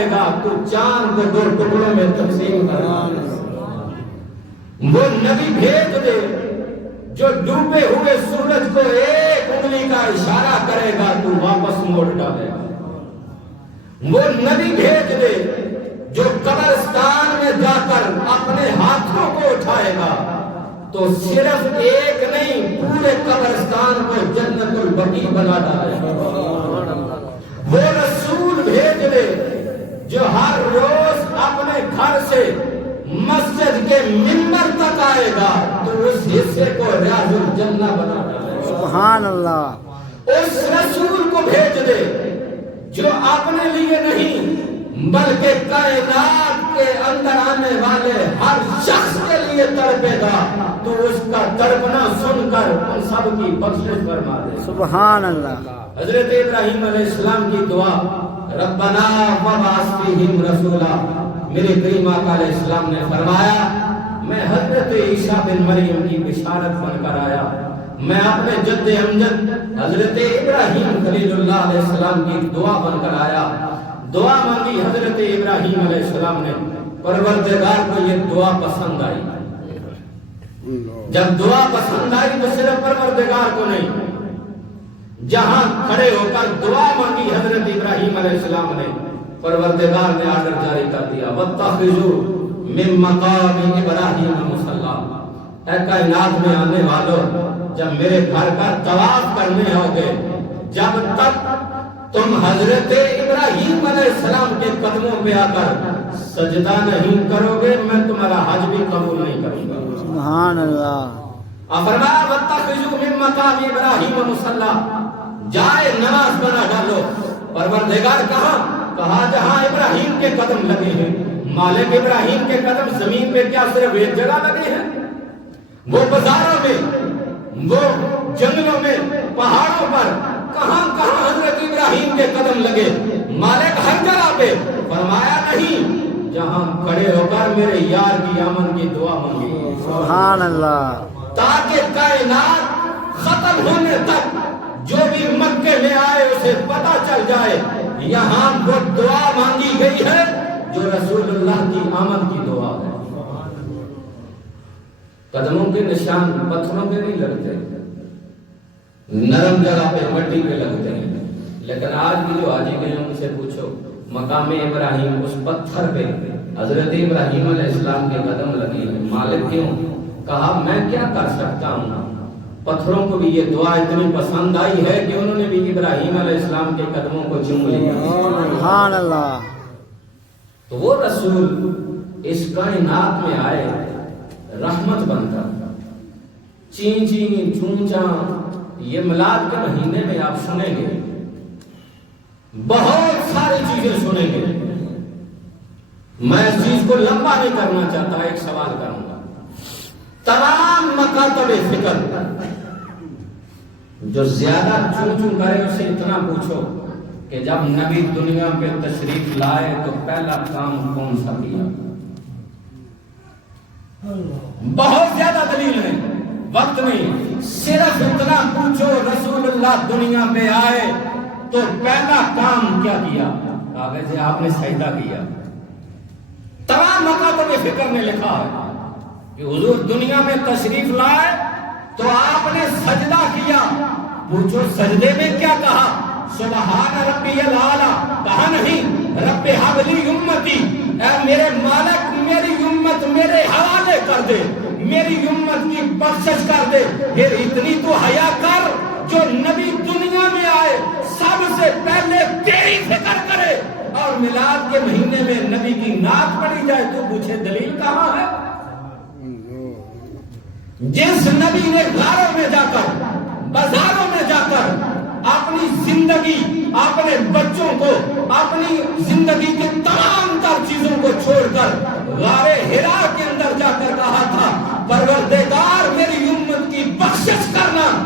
کرے گا تو چاند کو 2 ٹکڑوں میں تقسیم کرے گا۔ وہ نبی بھیج دے جو ڈوبے ہوئے سورج کو 1 انگلی کا اشارہ کرے گا تو واپس موڑ ڈالے گا۔ وہ نبی بھیج دے جو قبرستان میں جا کر اپنے ہاتھوں کو اٹھائے گا تو صرف 1 نہیں پورے قبرستان کو جنت البقیع بنا ڈالے گا۔ وہ رسول بھیج دے جو ہر روز اپنے گھر سے مسجد کے منبر تک آئے گا تو اس حصے کو ریاض الجنہ بنا ڈالے گا۔ سبحان اللہ۔ اس رسول کو بھیج دے جو اپنے لیے نہیں بلکہ کائنات کے اندر آنے والے ہر شخص کے لیے تڑپے گا تو اس کا تڑپنا سن کر ان سب کی بخشش فرما دے۔ سبحان اللہ۔ حضرت ابراہیم علیہ السلام کی دعا ربنا وبعث فیہم رسولا، میرے کریم آقا علیہ السلام نے فرمایا میں حضرت عیسیٰ بن مریم کی بشارت بن کر آیا، میں اپنے جد امجد حضرت ابراہیم خلیل اللہ علیہ السلام کی دعا بن کر آیا۔ دعا مانگی حضرت ابراہیم علیہ السلام نے، پروردگار کو یہ دعا پسند آئی۔ جب دعا پسند آئی تو صرف پروردگار کو نہیں، جہاں کھڑے ہو کر دعا مانگی حضرت ابراہیم علیہ السلام نے، پروردگار نے آرڈر جاری کر دیا وَاتَّخِذُوا مِن مَّقَامِ إِبْرَاهِيمَ مُصَلًّى، اے کائنات میں آنے والوں جب میرے گھر کا طواف کرنے ہوگے، جب تک تم حضرت ابراہیم علیہ السلام کے قدموں پہ آ کر سجدہ نہیں کرو گے میں تمہارا حج بھی قبول نہیں کروں گا۔ سبحان اللہ۔ فرمایا وَاتَّخِذُوا مِن مَّقَامِ إِبْرَاهِيمَ مُصَلًّى، جائے نماز بنا ڈالو۔ پروردگار کہا جہاں ابراہیم کے قدم لگے ہیں، مالک ابراہیم کے قدم زمین پہ کیا صرف ایک جگہ لگے ہیں؟ وہ بازاروں میں، وہ جنگلوں میں، پہاڑوں پر، کہاں کہاں حضرت ابراہیم کے قدم لگے؟ مالک ہر جگہ پہ۔ فرمایا نہیں، جہاں کھڑے ہو کر میرے یار کی امن کی دعا مانگی۔ سبحان اللہ۔ تاکہ کائنات ختم ہونے تک جو بھی مکے میں آئے اسے پتا چل جائے یہاں وہ دعا مانگی گئی ہے جو رسول اللہ کی آمد کی دعا ہے۔ قدموں کے نشان پتھروں پہ نہیں لگتے، نرم جگہ پہ مٹی پہ لگتے ہیں، لیکن آج بھی جو حاجی گئے ان سے پوچھو مقام ابراہیم اس پتھر پہ حضرت ابراہیم علیہ السلام کے قدم لگی ہے، مالک کیوں؟ کہا میں کیا کر سکتا ہوں، پتھروں کو بھی یہ دعا اتنی پسند آئی ہے کہ انہوں نے بھی ابراہیم علیہ السلام کے قدموں کو چوم لیا۔ سبحان اللہ۔ تو وہ رسول اس کائنات میں آئے رحمت بن کر، چین چین چون چاں، یہ میلاد کے مہینے میں آپ سنیں گے بہت ساری چیزیں سنیں گے۔ میں اس چیز کو لمبا نہیں کرنا چاہتا، ایک سوال کروں گا۔ تمام مکاتب فکر جو زیادہ چون چون کرے اسے اتنا پوچھو کہ جب نبی دنیا پہ تشریف لائے تو پہلا کام کون سا کیا؟ بہت زیادہ دلیل ہے، وقت نہیں، صرف اتنا پوچھو رسول اللہ دنیا پہ آئے تو پہلا کام کیا کیا؟ کاغذ آپ نے سجدہ کیا۔ تمام مکاتب فکر نے لکھا ہے کہ حضور دنیا میں تشریف لائے تو آپ نے سجدہ کیا۔ پوچھو سجدے میں کیا کہا؟ سبحان ربی الاعلیٰ کہا نہیں، رب ہب لی امتی، اے میرے مالک میری امت میرے حوالے کر دے، میری امت کی بخشش کر دے۔ پھر اتنی تو حیا کر جو نبی دنیا میں آئے سب سے پہلے تیری فکر کرے اور میلاد کے مہینے میں نبی کی نعت پڑھی جائے تو پوچھے دلیل کہاں ہے؟ جس نبی نے غاروں میں جا کر بازاروں میں جا کر اپنی زندگی، اپنے بچوں کو، اپنی زندگی کی تمام تر چیزوں کو چھوڑ کر غار